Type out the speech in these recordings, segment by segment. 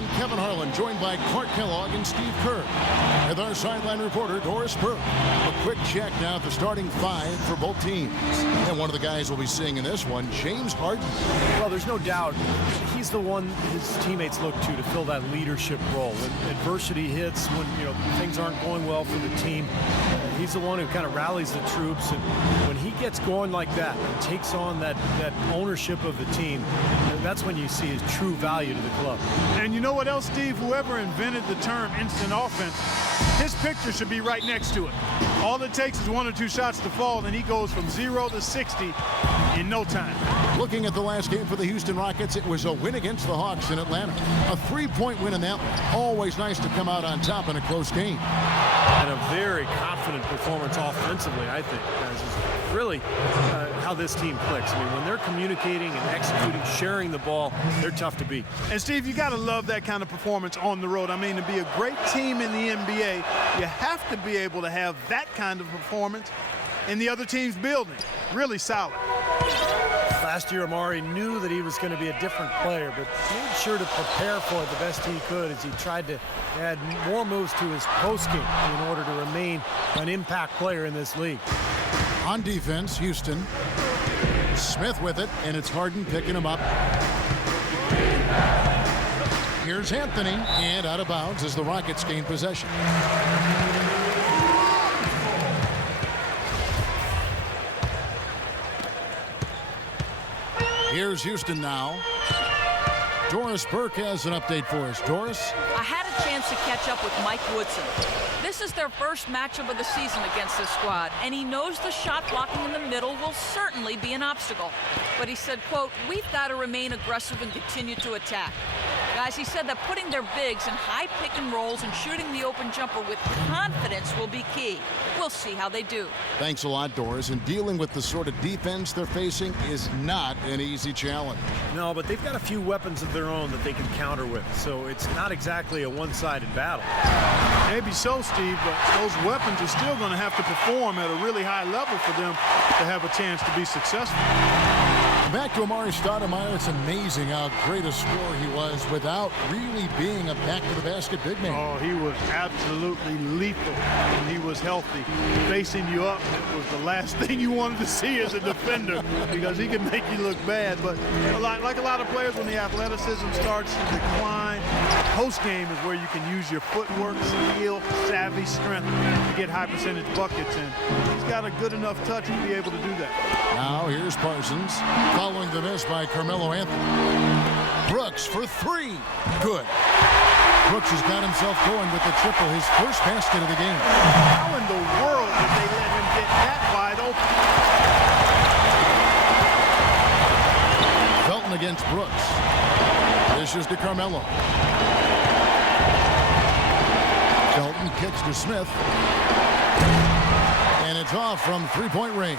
1, Kevin Harlan, joined by Clark Kellogg and Steve Kerr. With our sideline reporter, Doris Burke. A quick check now at the starting 5 for both teams. And one of the guys we'll be seeing in this one, James Harden. Well, there's no doubt he's the one his teammates look to fill that leadership role. When adversity hits, when things aren't going well for the team, he's the one who kind of rallies the troops. And when he gets going like that and takes on that ownership of the team, that's when you see his true value to the club. And you know what else, Steve? Whoever invented the term instant offense, his picture should be right next to it. All it takes is 1 or 2 shots to fall, and he goes from 0 to 60 in no time. Looking at the last game for the Houston Rockets, it was a win against the Hawks in Atlanta. A 3-point win in that one. Always nice to come out on top in a close game. And a very confident performance offensively, I think. This is really how this team clicks. I mean, when they're communicating and executing, sharing the ball, they're tough to beat. And, Steve, you got to love that kind of performance on the road. I mean, to be a great team in the NBA, you have to be able to have that kind of performance in the other team's building. Really solid. Last year, Amari knew that he was going to be a different player, but made sure to prepare for it the best he could as he tried to add more moves to his post game in order to remain an impact player in this league. On defense, Houston. Smith with it, and it's Harden picking him up. Here's Anthony, and out of bounds as the Rockets gain possession. Here's Houston now. Doris Burke has an update for us. Doris? I had a chance to catch up with Mike Woodson. This is their first matchup of the season against this squad, and he knows the shot blocking in the middle will certainly be an obstacle. But he said, quote, "We've got to remain aggressive and continue to attack." Guys, he said that putting their bigs in high pick and rolls and shooting the open jumper with confidence will be key. We'll see how they do. Thanks a lot, Doris. And dealing with the sort of defense they're facing is not an easy challenge. No, but they've got a few weapons of their own that they can counter with, so it's not exactly a one-sided battle. Maybe so, Steve, but those weapons are still going to have to perform at a really high level for them to have a chance to be successful. Back to Amari Stoudemire. It's amazing how great a scorer he was without really being a back-to-the-basket big man. Oh, he was absolutely lethal when he was healthy. Facing you up was the last thing you wanted to see as a defender because he can make you look bad. But like a lot of players, when the athleticism starts to decline, post-game is where you can use your footwork, skill, savvy, strength to get high-percentage buckets. And he's got a good enough touch to be able to do that. Now here's Parsons. Following the miss by Carmelo Anthony. Brooks for 3. Good. Brooks has got himself going with the triple, his first basket of the game. How in the world did they let him get that wide open? Felton against Brooks. Dishes to Carmelo. Felton kicks to Smith. And it's off from 3-point range.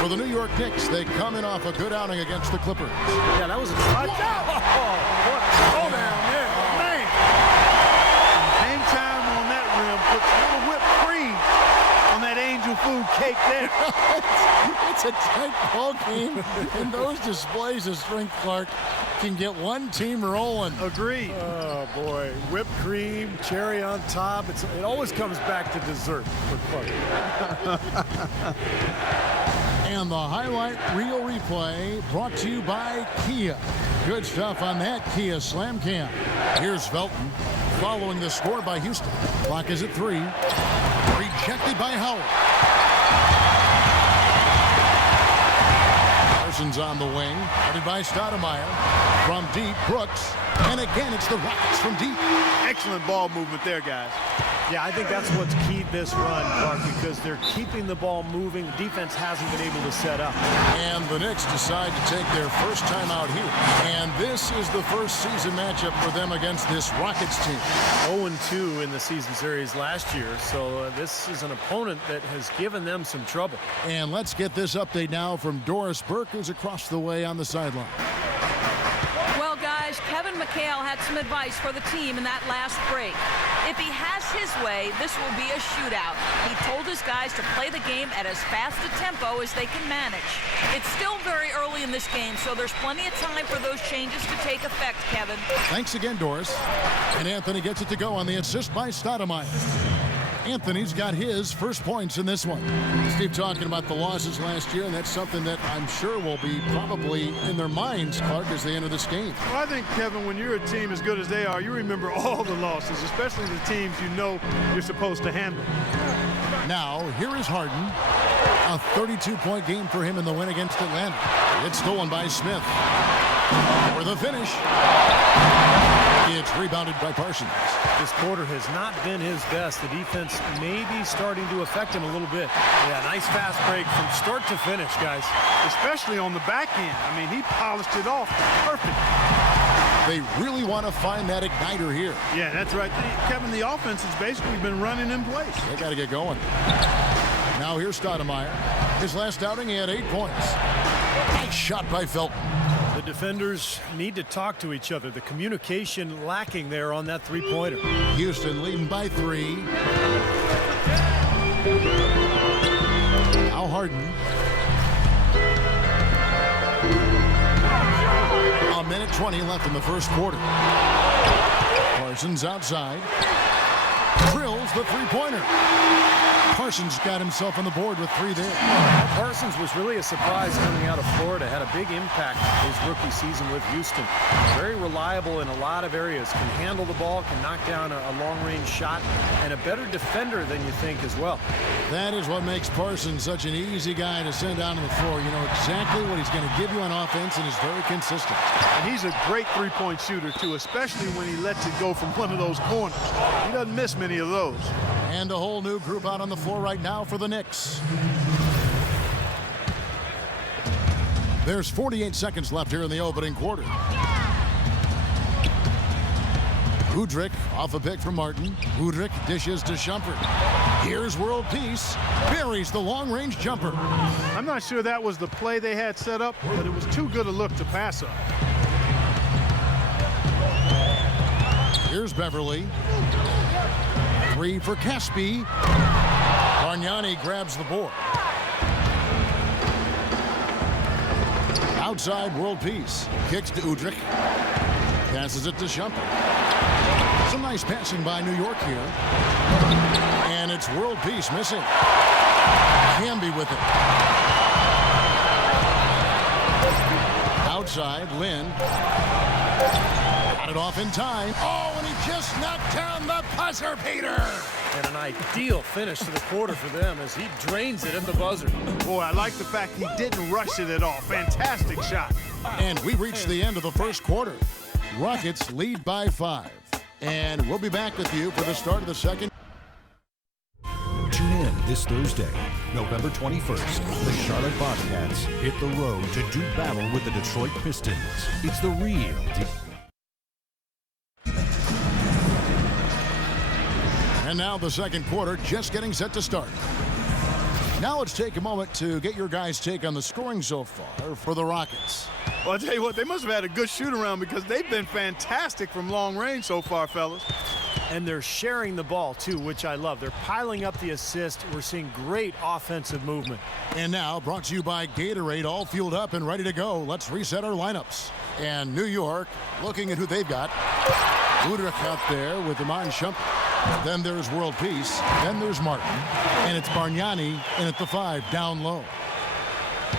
For the New York Knicks, they come in off a good outing against the Clippers. Yeah, that was a touch. What a throw down there. Man. Hang time on that rim puts a little whipped cream on that angel food cake there. It's a tight ball game, and those displays of strength, Clark, can get one team rolling. Agreed. Oh, boy. Whipped cream, cherry on top. It always comes back to dessert for Clark. And the highlight reel replay brought to you by Kia. Good stuff on that Kia Slam Cam. Here's Felton following the score by Houston. Clock is at 3. Rejected by Howard. Parsons on the wing. Headed by Stoudemire. From deep, Brooks. And again, it's the Rockets from deep. Excellent ball movement there, guys. Yeah, I think that's what's keyed this run, Clark, because they're keeping the ball moving. The defense hasn't been able to set up. And the Knicks decide to take their first time out here. And this is the first season matchup for them against this Rockets team. 0-2 in the season series last year, so this is an opponent that has given them some trouble. And let's get this update now from Doris Burke, who's across the way on the sideline. Well, guys, Kevin McHale had some advice for the team in that last break. If he has his way, this will be a shootout. He told his guys to play the game at as fast a tempo as they can manage. It's still very early in this game, so there's plenty of time for those changes to take effect, Kevin. Thanks again, Doris. And Anthony gets it to go on the assist by Stoudemire. Anthony's got his first points in this one. Steve talking about the losses last year, and that's something that I'm sure will be probably in their minds, Clark, as they enter this game. Well, I think, Kevin, when you're a team as good as they are, you remember all the losses, especially the teams you know you're supposed to handle. Now, here is Harden. A 32-point game for him in the win against Atlanta. It's stolen by Smith. For the finish. It's rebounded by Parsons. This quarter has not been his best. The defense may be starting to affect him a little bit. Yeah, nice fast break from start to finish, guys. Especially on the back end. I mean, he polished it off perfect. They really want to find that igniter here. Yeah, that's right. Kevin, the offense has basically been running in place. They got to get going. Now here's Stoudemire. His last outing, he had 8 points. Nice shot by Felton. The defenders need to talk to each other. The communication lacking there on that three-pointer. Houston leading by 3. Now Harden. A minute 20 left in the first quarter. Parsons outside. Drills the three-pointer. Parsons got himself on the board with 3 there. Parsons was really a surprise coming out of Florida. Had a big impact his rookie season with Houston. Very reliable in a lot of areas. Can handle the ball, can knock down a long-range shot, and a better defender than you think as well. That is what makes Parsons such an easy guy to send down to the floor. You know exactly what he's going to give you on offense and is very consistent. And he's a great three-point shooter, too, especially when he lets it go from one of those corners. He doesn't miss many of those. And a whole new group out on the floor right now for the Knicks. There's 48 seconds left here in the opening quarter. Udrich off a pick from Martin. Udrich dishes to Shumpert. Here's World Peace. Buries the long-range jumper. I'm not sure that was the play they had set up, but it was too good a look to pass up. Here's Beverly. 3 for Caspi. Bargnani grabs the board. Outside, World Peace. Kicks to Udrich. Passes it to Shumpert. Some nice passing by New York here. And it's World Peace missing. Camby with it. Outside, Lynn. Got it off in time. Oh, and he just knocked down the buzzer beater. And an ideal finish to the quarter for them as he drains it at the buzzer. Boy, I like the fact he didn't rush it at all. Fantastic shot. And we reached the end of the first quarter. Rockets lead by 5. And we'll be back with you for the start of the second. Tune in this Thursday, November 21st. The Charlotte Bobcats hit the road to do battle with the Detroit Pistons. It's the real deal. And now the second quarter just getting set to start. Now let's take a moment to get your guys' take on the scoring so far for the Rockets. Well, I'll tell you what, they must have had a good shoot-around because they've been fantastic from long range so far, fellas. And they're sharing the ball, too, which I love. They're piling up the assist. We're seeing great offensive movement. And now, brought to you by Gatorade, all fueled up and ready to go. Let's reset our lineups. And New York, looking at who they've got. Udrich out there with Iman Shumpert. Then there's World Peace. Then there's Martin. And it's Bargnani in at the 5, down low.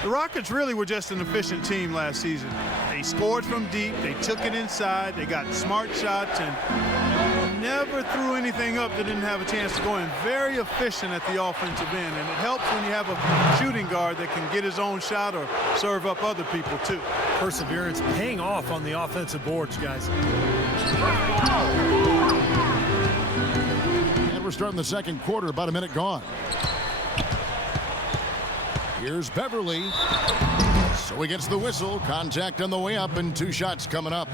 The Rockets really were just an efficient team last season. They scored from deep. They took it inside. They got smart shots and never threw anything up that didn't have a chance to go in. Very efficient at the offensive end. And it helps when you have a shooting guard that can get his own shot or serve up other people, too. Perseverance paying off on the offensive boards, guys. And we're starting the second quarter, about a minute gone. Here's Beverly. So he gets the whistle. Contact on the way up and 2 shots coming up.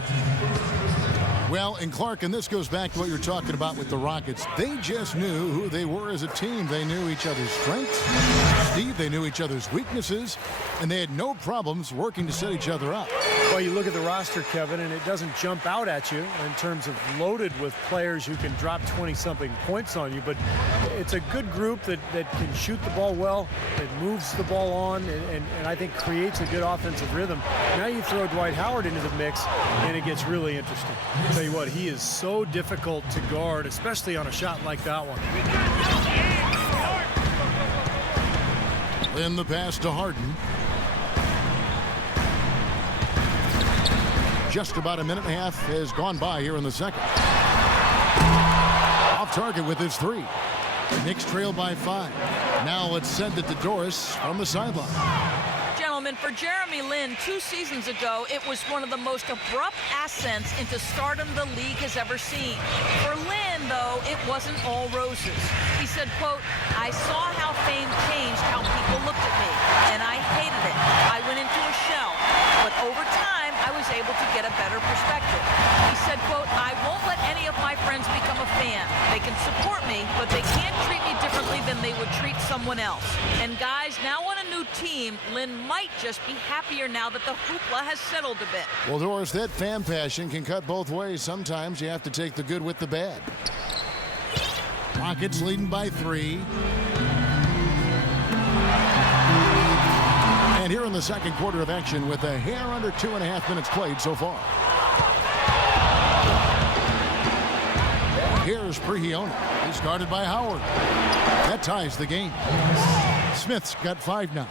Well, and Clark, and this goes back to what you're talking about with the Rockets. They just knew who they were as a team. They knew each other's strengths, Steve, they knew each other's weaknesses, and they had no problems working to set each other up. Well, you look at the roster, Kevin, and it doesn't jump out at you in terms of loaded with players who can drop 20-something points on you, but it's a good group that can shoot the ball well, that moves the ball on, and I think creates a good offensive rhythm. Now you throw Dwight Howard into the mix, and it gets really interesting. I'll tell you what, he is so difficult to guard, especially on a shot like that one. Then the pass to Harden. Just about a minute and a half has gone by here in the second. Off target with his three. The Knicks trail by 5. Now let's send it to Doris from the sideline. Gentlemen, for Jeremy Lin, 2 seasons ago, it was one of the most abrupt ascents into stardom the league has ever seen. For Lin, though, it wasn't all roses. He said, quote, "I saw how fame changed how people looked at me, and I hated it. I went into a shell. But over time, I was able to get a better perspective." He said, quote, "I won't let any of my friends become a fan. They can support me, but they can't treat me differently than they would treat someone else." And guys, now on a new team, Lin might just be happier now that the hoopla has settled a bit. Well, Doris, that fan passion can cut both ways. Sometimes you have to take the good with the bad. Rockets leading by 3. And here in the second quarter of action with a hair under 2.5 minutes played so far. Here's Prihiona. He's guarded by Howard. That ties the game. Smith's got 5 now.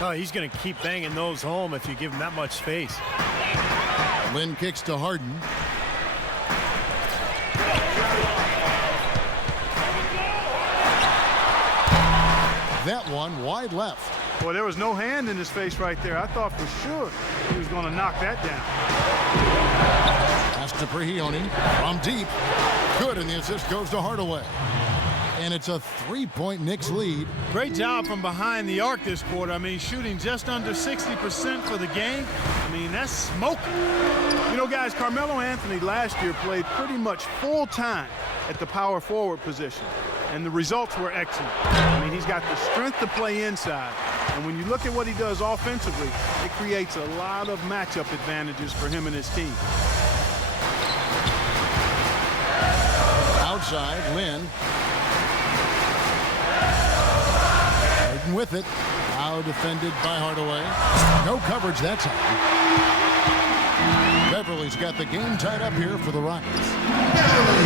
Oh, he's going to keep banging those home if you give him that much space. Lin kicks to Harden. That one wide left. Boy, there was no hand in his face right there. I thought for sure he was going to knock that down. Pass to Prihiona from deep. Good, and the assist goes to Hardaway. And it's a 3-point Knicks lead. Great job from behind the arc this quarter. I mean, shooting just under 60% for the game. I mean, that's smoking. You know, guys, Carmelo Anthony last year played pretty much full time at the power forward position, and the results were excellent. I mean, he's got the strength to play inside, and when you look at what he does offensively, it creates a lot of matchup advantages for him and his team. Outside, Lin. Harden with it. Now defended by Hardaway. No coverage that time. Beverly's got the game tied up here for the Rockets.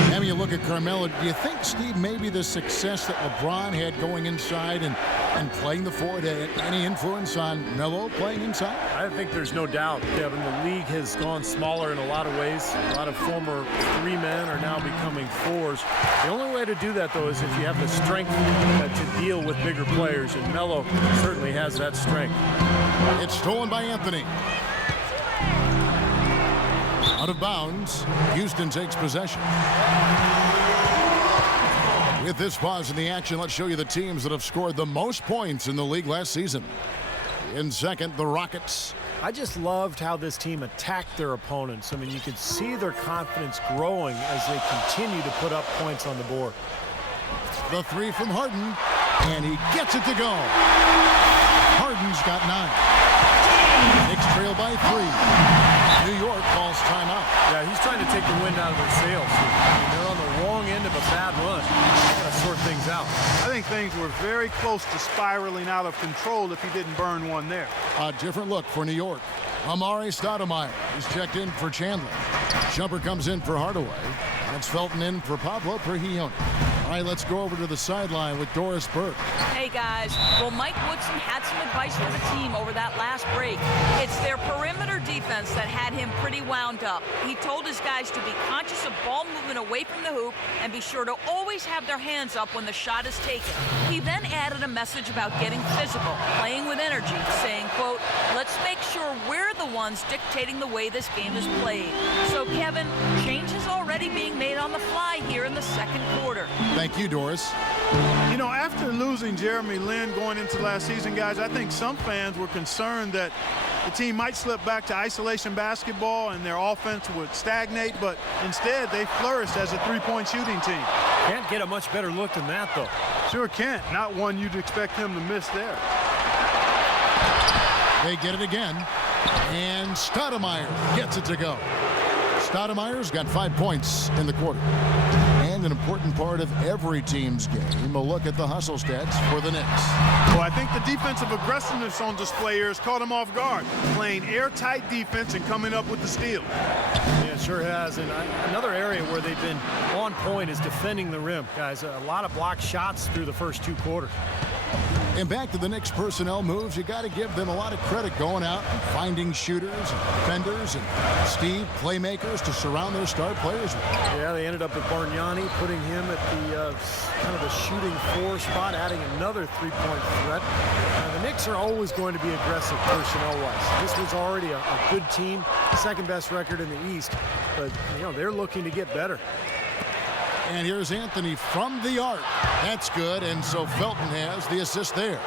Now you look at Carmelo. Do you think, Steve, maybe the success that LeBron had going inside and playing the forward had any influence on Melo playing inside? I think there's no doubt, Kevin. The league has gone smaller in a lot of ways. A lot of former 3 men are now becoming 4s. The only way to do that, though, is if you have the strength to deal with bigger players, and Melo certainly has that strength. It's stolen by Anthony. Out of bounds. Houston takes possession. With this pause in the action, let's show you the teams that have scored the most points in the league last season. In second, the Rockets. I just loved how this team attacked their opponents. I mean, you could see their confidence growing as they continue to put up points on the board. The 3 from Harden, and he gets it to go. Harden's got 9. Knicks trail by 3. New York calls timeout. Yeah, he's trying to take the wind out of their sails. I mean, they're on the wrong end of a bad run. They've got to sort things out. I think things were very close to spiraling out of control if he didn't burn one there. A different look for New York. Amari Stoudemire is checked in for Chandler. Jumper comes in for Hardaway. That's Felton in for Pablo Prihiona. All right, let's go over to the sideline with Doris Burke. Hey, guys. Well, Mike Woodson had some advice for the team over that last break. It's their perimeter defense that had him pretty wound up. He told his guys to be conscious of ball movement away from the hoop and be sure to always have their hands up when the shot is taken. He then added a message about getting physical, playing with energy, saying, quote, "Let's make sure we're the ones dictating the way this game is played." So, Kevin, change is already being made on the fly here in the second quarter. Thank you, Doris. You know, after losing Jeremy Lin going into last season, guys, I think some fans were concerned that the team might slip back to isolation basketball and their offense would stagnate, but instead they flourished as a three-point shooting team. Can't get a much better look than that, though. Sure can't. Not one you'd expect him to miss there. They get it again, and Stoudemire gets it to go. Stoudemire's got 5 points in the quarter. And an important part of every team's game, a look at the hustle stats for the Knicks. Well, I think the defensive aggressiveness on display here has caught them off guard, playing airtight defense and coming up with the steal. Yeah, it sure has. And another area where they've been on point is defending the rim. Guys, a lot of blocked shots through the first 2 quarters. And back to the Knicks personnel moves, you got to give them a lot of credit going out and finding shooters and defenders and playmakers to surround their star players with. Yeah, they ended up with Bargnani, putting him at the kind of the shooting 4 spot, adding another 3-point threat. The Knicks are always going to be aggressive personnel-wise. This was already a good team, second best record in the East, but you know they're looking to get better. And here's Anthony from the arc. That's good, and so Felton has the assist there.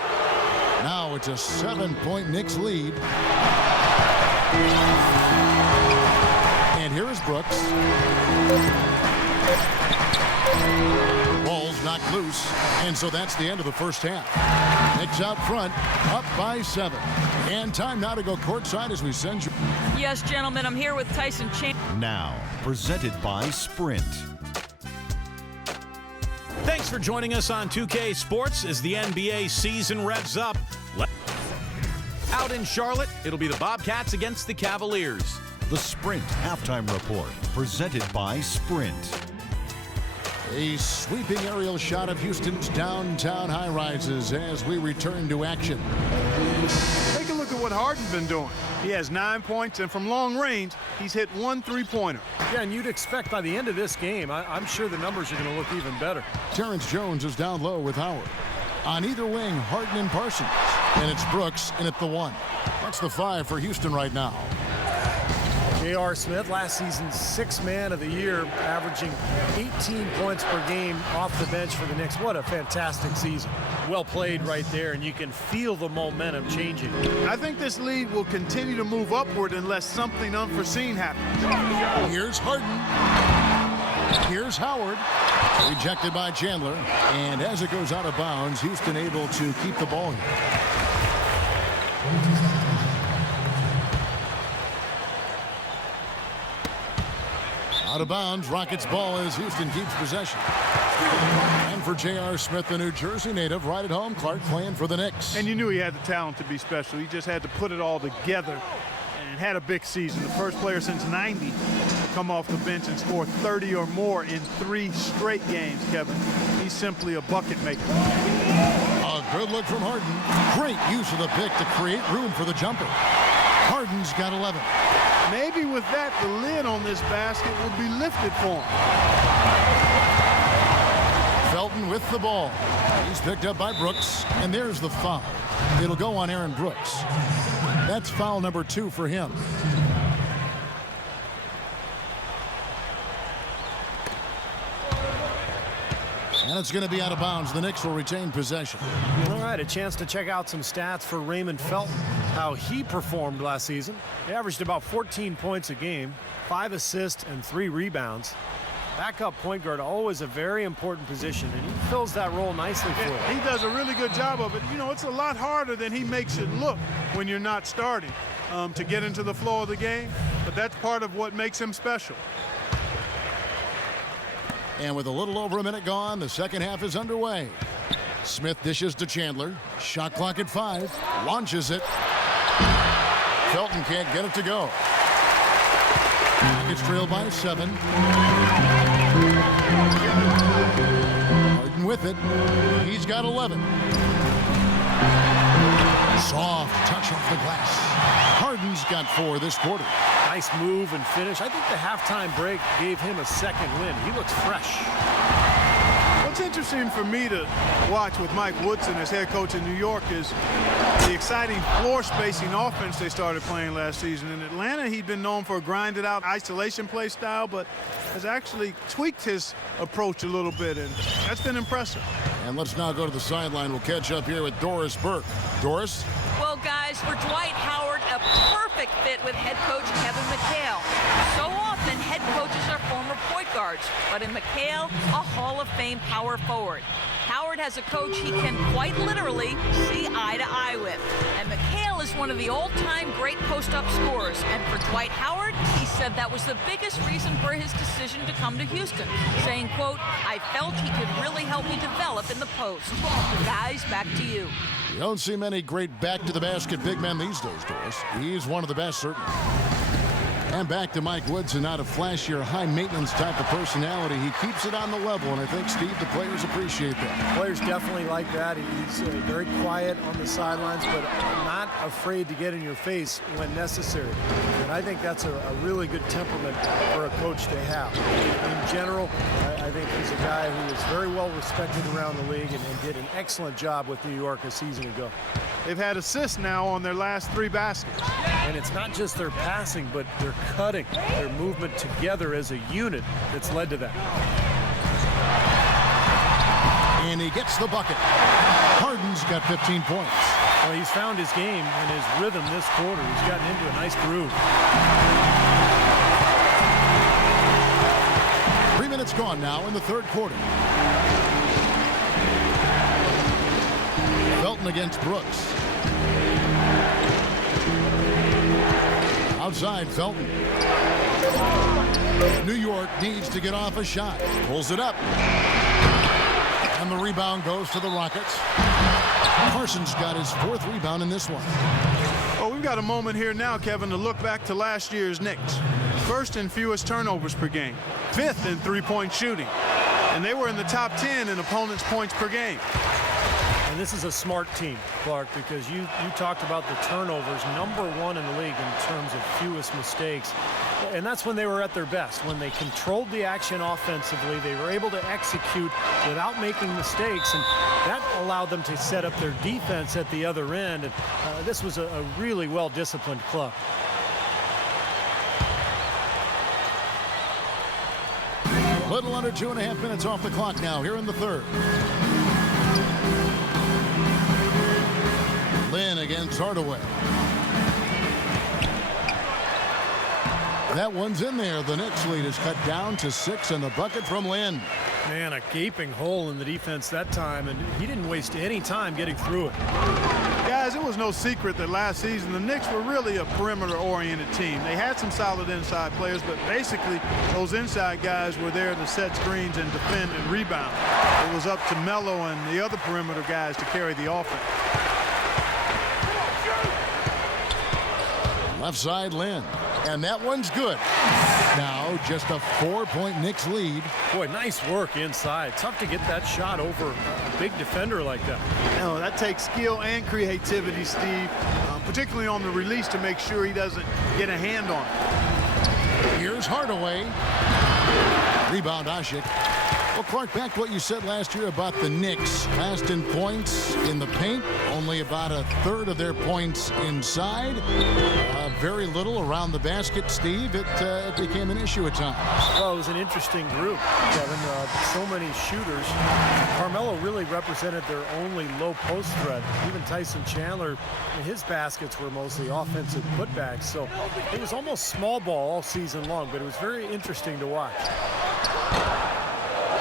Now it's a 7-point Knicks lead. And here is Brooks. Ball's knocked loose, and so that's the end of the first half. Knicks out front, up by 7. And time now to go courtside as we send you. Yes, gentlemen, I'm here with Tyson Chan. Now, presented by Sprint. Thanks for joining us on 2K Sports as the NBA season revs up. Out in Charlotte, it'll be the Bobcats against the Cavaliers. The Sprint Halftime Report, presented by Sprint. A sweeping aerial shot of Houston's downtown high-rises as we return to action. Take a look at what Harden's been doing. He has 9 points, and from long range, he's hit 1 3-pointer. Yeah, and you'd expect by the end of this game, I'm sure the numbers are going to look even better. Terrence Jones is down low with Howard. On either wing, Harden and Parsons. And it's Brooks in at the 1. That's the 5 for Houston right now. J.R. Smith, last season's 6th man of the year, averaging 18 points per game off the bench for the Knicks. What a fantastic season. Well played right there, and you can feel the momentum changing. I think this lead will continue to move upward unless something unforeseen happens. Here's Harden. Here's Howard. Rejected by Chandler. And as it goes out of bounds, Houston able to keep the ball here. Out of bounds, Rockets ball as Houston keeps possession. And for J.R. Smith, the New Jersey native, right at home, Clark playing for the Knicks. And you knew he had the talent to be special. He just had to put it all together and had a big season. The first player since 90 to come off the bench and score 30 or more in 3 straight games, Kevin. He's simply a bucket maker. A good look from Harden. Great use of the pick to create room for the jumper. Harden's got 11. Maybe with that, the lid on this basket will be lifted for him. Felton with the ball. He's picked up by Brooks, and there's the foul. It'll go on Aaron Brooks. That's foul number 2 for him. And it's going to be out of bounds. The Knicks will retain possession. All right, a chance to check out some stats for Raymond Felton, how he performed last season. He averaged about 14 points a game, 5 assists and 3 rebounds. Backup point guard, always a very important position, and he fills that role nicely for him. He does a really good job of it. You know, it's a lot harder than he makes it look when you're not starting to get into the flow of the game, but that's part of what makes him special. And with a little over a minute gone, the second half is underway. Smith dishes to Chandler. Shot clock at 5. Launches it. Felton can't get it to go. It's trailed by 7. Harden with it. He's got 11. Soft touch off the glass. Harden's got 4 this quarter. Nice move and finish. I think the halftime break gave him a second win. He looks fresh. Well, What's interesting for me to watch with Mike Woodson as head coach in New York is the exciting floor spacing offense they started playing last season. In Atlanta, he'd been known for a grinded out isolation play style, but has actually tweaked his approach a little bit, and that's been impressive. And let's now go to the sideline. We'll catch up here with Doris Burke. Doris? Well, guys, for Dwight Howard, a perfect fit with head coach Kevin McHale. So often, head coaches are former point guards, but in McHale, a Hall of Fame power forward. Howard has a coach he can quite literally see eye to eye with. And McHale is one of the all-time great post-up scorers. And for Dwight Howard, he said that was the biggest reason for his decision to come to Houston, saying, quote, "I felt he could really help me develop in the post." Guys, back to you. You don't see many great back-to-the-basket big men these days, Doris. He's one of the best, certainly. And back to Mike Woodson, not a flashier, high-maintenance type of personality. He keeps it on the level, and I think, Steve, the players appreciate that. Players definitely like that. He's very quiet on the sidelines, but not afraid to get in your face when necessary. And I think that's a really good temperament for a coach to have. In general, I think he's a guy who is very well respected around the league and did an excellent job with New York a season ago. They've had assists now on their last 3 baskets. And it's not just their passing, but their cutting, their movement together as a unit that's led to that. And he gets the bucket. Harden's got 15 points. Well, he's found his game and his rhythm this quarter. He's gotten into a nice groove. 3 minutes gone now in the third quarter. Felton against Brooks. Outside, Felton. New York needs to get off a shot. Pulls it up. And the rebound goes to the Rockets. Parsons got his 4th rebound in this one. Oh, we've got a moment here now, Kevin, to look back to last year's Knicks. 1st in fewest turnovers per game. 5th in three-point shooting. And they were in the top 10 in opponents' points per game. And this is a smart team, Clark, because you talked about the turnovers, #1 in the league in terms of fewest mistakes. And that's when they were at their best. When they controlled the action offensively, they were able to execute without making mistakes, and that allowed them to set up their defense at the other end. And this was a really well-disciplined club. A little under 2.5 minutes off the clock now here in the third. Lynn against Hardaway. That one's in there. The Knicks lead is cut down to 6, and the bucket from Lynn. Man, a gaping hole in the defense that time, and he didn't waste any time getting through it. Guys, it was no secret that last season the Knicks were really a perimeter-oriented team. They had some solid inside players, but basically those inside guys were there to set screens and defend and rebound. It was up to Melo and the other perimeter guys to carry the offense. Left side, Lynn. And that one's good. Now just a 4-point Knicks lead. Boy, nice work inside. Tough to get that shot over a big defender like that. No, that takes skill and creativity, Steve, particularly on the release to make sure he doesn't get a hand on it. Here's Hardaway. Rebound, Ashik. Well, Clark, back to what you said last year about the Knicks. Last in points in the paint, only about 1/3 of their points inside. Very little around the basket, Steve. It became an issue at times. Well, it was an interesting group, Kevin. So many shooters. Carmelo really represented their only low post threat. Even Tyson Chandler, his baskets were mostly offensive putbacks. So it was almost small ball all season long, but it was very interesting to watch.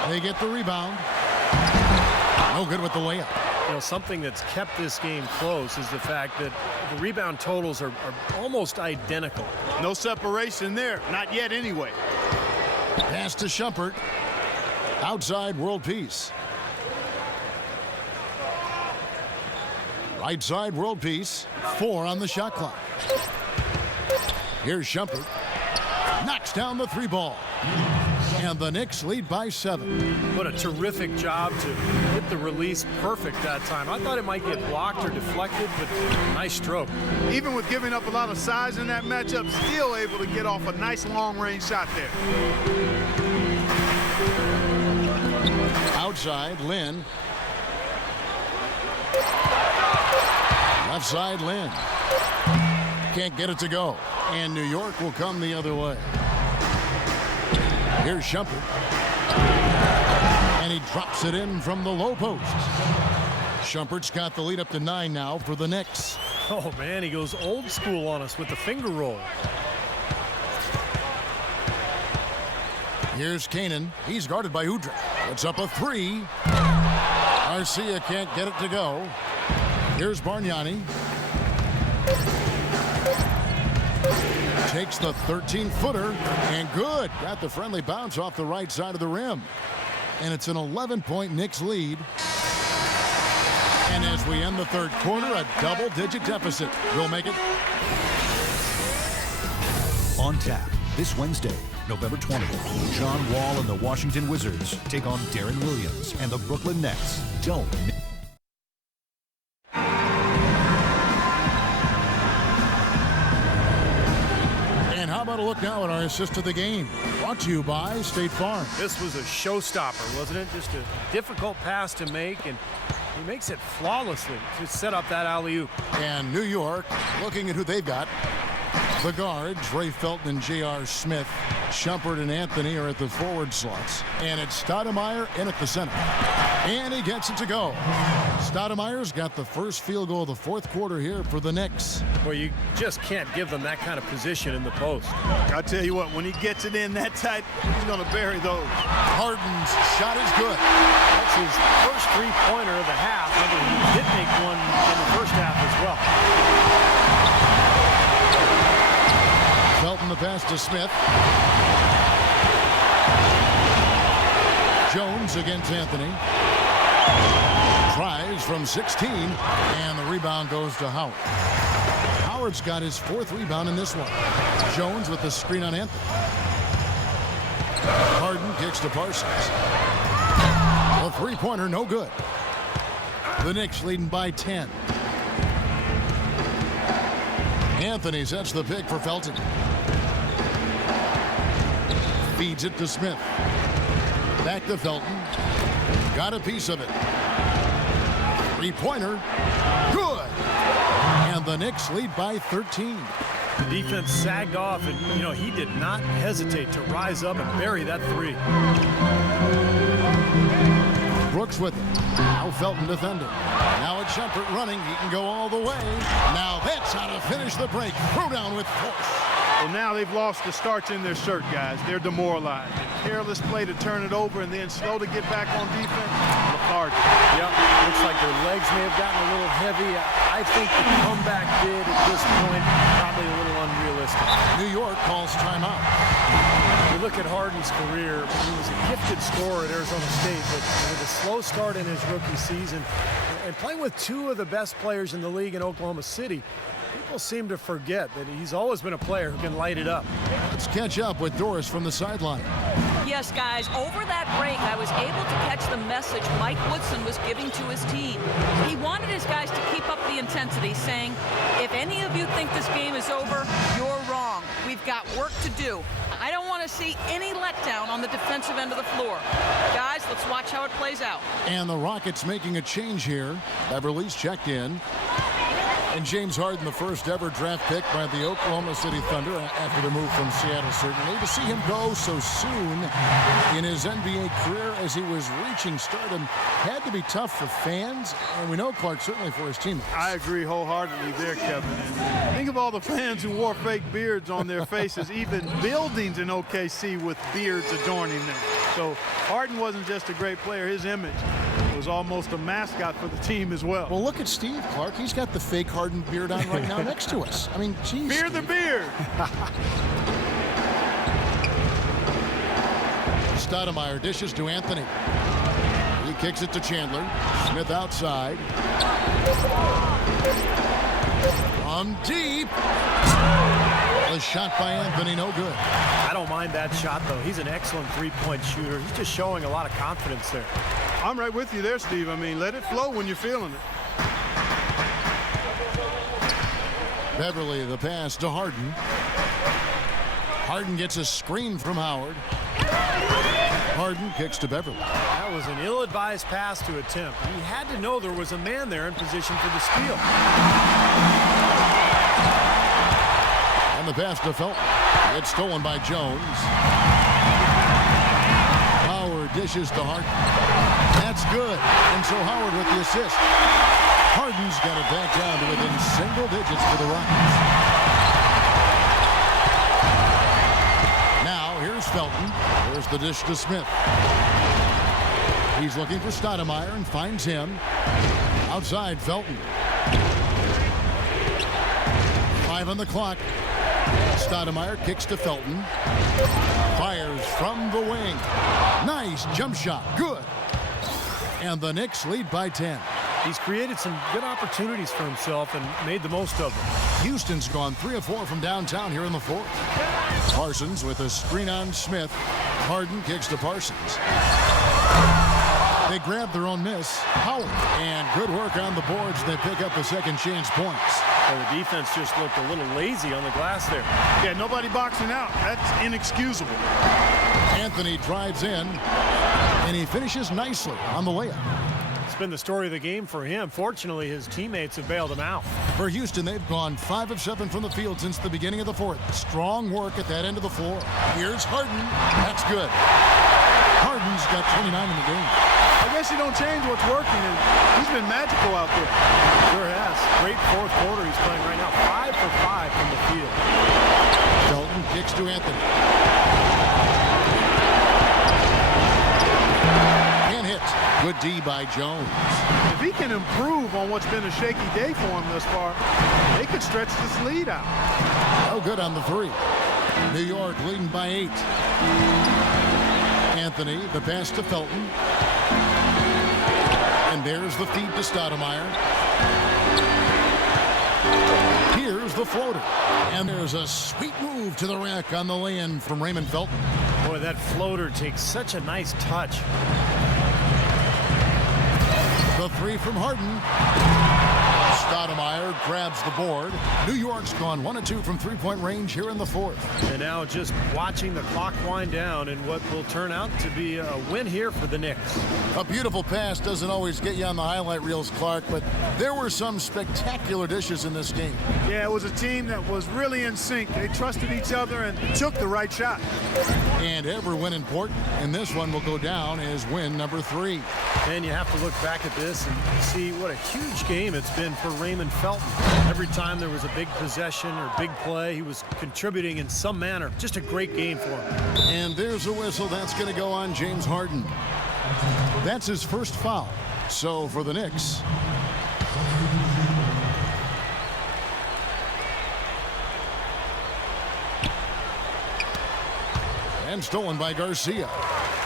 They get the rebound. No good with the layup. You know, something that's kept this game close is the fact that the rebound totals are almost identical. No separation there. Not yet anyway. Pass to Shumpert. Outside, World Peace. Right side, World Peace. 4 on the shot clock. Here's Shumpert. Knocks down the 3 ball. And the Knicks lead by 7. What a terrific job to hit the release perfect that time. I thought it might get blocked or deflected, but nice stroke. Even with giving up a lot of size in that matchup, still able to get off a nice long-range shot there. outside, Lynn. Left side, Lynn. Can't get it to go. And New York will come the other way. Here's Shumpert. And he drops it in from the low post. Shumpert's got the lead up to 9 now for the Knicks. Oh, man, he goes old school on us with the finger roll. Here's Kanan. He's guarded by Udrih. It's up a 3. Garcia can't get it to go. Here's Bargnani. Takes the 13-footer and good. Got the friendly bounce off the right side of the rim. And it's an 11-point Knicks lead. And as we end the third quarter, a double-digit deficit. We'll make it. On tap this Wednesday, November 20th, John Wall and the Washington Wizards take on Darren Williams and the Brooklyn Nets. Don't miss. And how about a look now at our assist of the game? Brought to you by State Farm. This was a showstopper, wasn't it? Just a difficult pass to make, and he makes it flawlessly to set up that alley-oop. And New York, looking at who they've got. The guards, Ray Felton and J.R. Smith. Shumpert and Anthony are at the forward slots. And it's Stoudemire in at the center. And he gets it to go. Stoudemire's got the first field goal of the fourth quarter here for the Knicks. Well, you just can't give them that kind of position in the post. I'll tell you what, when he gets it in that tight, he's going to bury those. Harden's shot is good. That's his first three-pointer of the half. Remember, he did make one in the first half as well. Felton the pass to Smith. Jones against Anthony. Tries from 16, and the rebound goes to Howard. Howard's got his fourth rebound in this one. Jones with the screen on Anthony. Harden kicks to Parsons. A three-pointer, no good. The Knicks leading by 10. Anthony sets the pick for Felton. Feeds it to Smith. Back to Felton. Got a piece of it. Three-pointer. Good. And the Knicks lead by 13. The defense sagged off, and, he did not hesitate to rise up and bury that three. Brooks with it. Now Felton defending. Now it's Shumpert running. He can go all the way. Now that's how to finish the break. Throw down with force. Well, now they've lost the starch in their shirt, guys. They're demoralized. A careless play to turn it over and then slow to get back on defense. Lethargic. Yep, looks like their legs may have gotten a little heavy. I think the comeback bid at this point probably a little unrealistic. New York calls timeout. You look at Harden's career, he was a gifted scorer at Arizona State, but with a slow start in his rookie season and playing with two of the best players in the league in Oklahoma City, people seem to forget that he's always been a player who can light it up. Let's catch up with Doris from the sideline. Yes, guys, over that break, I was able to catch the message Mike Woodson was giving to his team. He wanted his guys to keep up the intensity, saying, if any of you think this game is over, you're wrong. We've got work to do. I don't want to see any letdown on the defensive end of the floor. Guys, let's watch how it plays out. And the Rockets making a change here. Beverly's checked in. And James Harden, the first ever draft pick by the Oklahoma City Thunder after the move from Seattle, certainly. To see him go so soon in his NBA career as he was reaching stardom had to be tough for fans, and we know, Clark, certainly for his teammates. I agree wholeheartedly there, Kevin. And think of all the fans who wore fake beards on their faces, even buildings in OKC with beards adorning them. So Harden wasn't just a great player. His image was almost a mascot for the team as well. Well, look at Steve, Clark. He's got the fake Harden beard on right now next to us. I mean, geez. Fear the beard. Stoudemire dishes to Anthony. He kicks it to Chandler. Smith outside. From deep. A shot by Anthony, no good. I don't mind that shot, though. He's an excellent three-point shooter. He's just showing a lot of confidence there. I'm right with you there, Steve. I mean, let it flow when you're feeling it. Beverly, the pass to Harden. Harden gets a screen from Howard. Harden kicks to Beverly. That was an ill-advised pass to attempt. He had to know there was a man there in position for the steal. And the pass to Felton. It's stolen by Jones. Howard dishes to Harden. That's good. And so Howard with the assist. Harden's got it back down to within single digits for the Rockets. Now here's Felton. There's the dish to Smith. He's looking for Stoudemire and finds him. Outside Felton. 5 on the clock. Stoudemire kicks to Felton. Fires from the wing. Nice jump shot. Good. And the Knicks lead by 10. He's created some good opportunities for himself and made the most of them. Houston's gone 3 of 4 from downtown here in the fourth. Parsons with a screen on Smith. Harden kicks to Parsons. They grab their own miss. Howard. And good work on the boards. They pick up the second chance points. Well, the defense just looked a little lazy on the glass there. Yeah, nobody boxing out. That's inexcusable. Anthony drives in, and he finishes nicely on the layup. It's been the story of the game for him. Fortunately, his teammates have bailed him out. For Houston, they've gone 5 of 7 from the field since the beginning of the fourth. Strong work at that end of the floor. Here's Harden. That's good. Harden's got 29 in the game. I guess you don't change what's working, and he's been magical out there. Sure has. Great fourth quarter he's playing right now. 5 for 5 from the field. Felton kicks to Anthony. And hit. Good D by Jones. If he can improve on what's been a shaky day for him thus far, they could stretch this lead out. No good on the 3. New York leading by 8. Anthony, the pass to Felton. And there's the feed to Stoudemire. Here's the floater. And there's a sweet move to the rack on the lay-in from Raymond Felton. Boy, that floater takes such a nice touch. The 3 from Harden. Stoudemire grabs the board. New York's gone 1 of 2 from three-point range here in the fourth. And now just watching the clock wind down in what will turn out to be a win here for the Knicks. A beautiful pass doesn't always get you on the highlight reels, Clark, but there were some spectacular dishes in this game. Yeah, it was a team that was really in sync. They trusted each other and took the right shot. And every win important, and this one will go down as win number 3. And you have to look back at this and see what a huge game it's been for Raymond Felton. Every time there was a big possession or big play, he was contributing in some manner. Just a great game for him. And there's a whistle. That's going to go on James Harden. That's his first foul. So for the Knicks, and stolen by Garcia.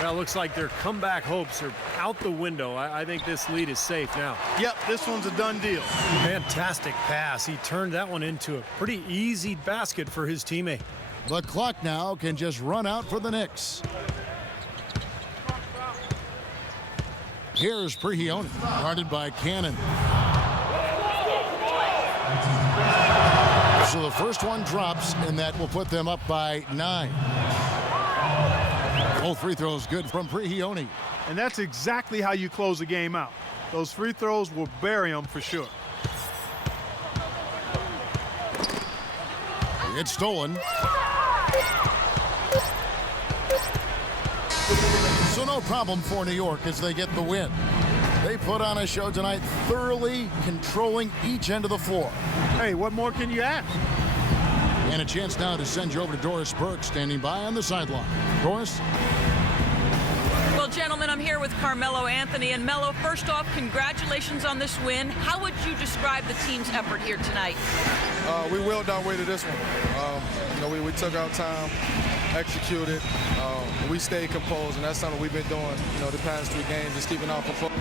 Well, it looks like their comeback hopes are out the window. I think this lead is safe now. Yep, this one's a done deal. Fantastic pass. He turned that one into a pretty easy basket for his teammate. The clock now can just run out for the Knicks. Here's Prihione, guarded by Cannon. So the first one drops, and that will put them up by 9. Both free throws good from Prihione. And that's exactly how you close a game out. Those free throws will bury them for sure. It's stolen. So no problem for New York as they get the win. They put on a show tonight, thoroughly controlling each end of the floor. Hey, what more can you ask? And a chance now to send you over to Doris Burke, standing by on the sideline. Doris? Well, gentlemen, I'm here with Carmelo Anthony. And Melo, first off, congratulations on this win. How would you describe the team's effort here tonight? We willed our way to this one. We took our time, executed. We stayed composed, and that's something we've been doing, the past 3 games, just keeping our composure.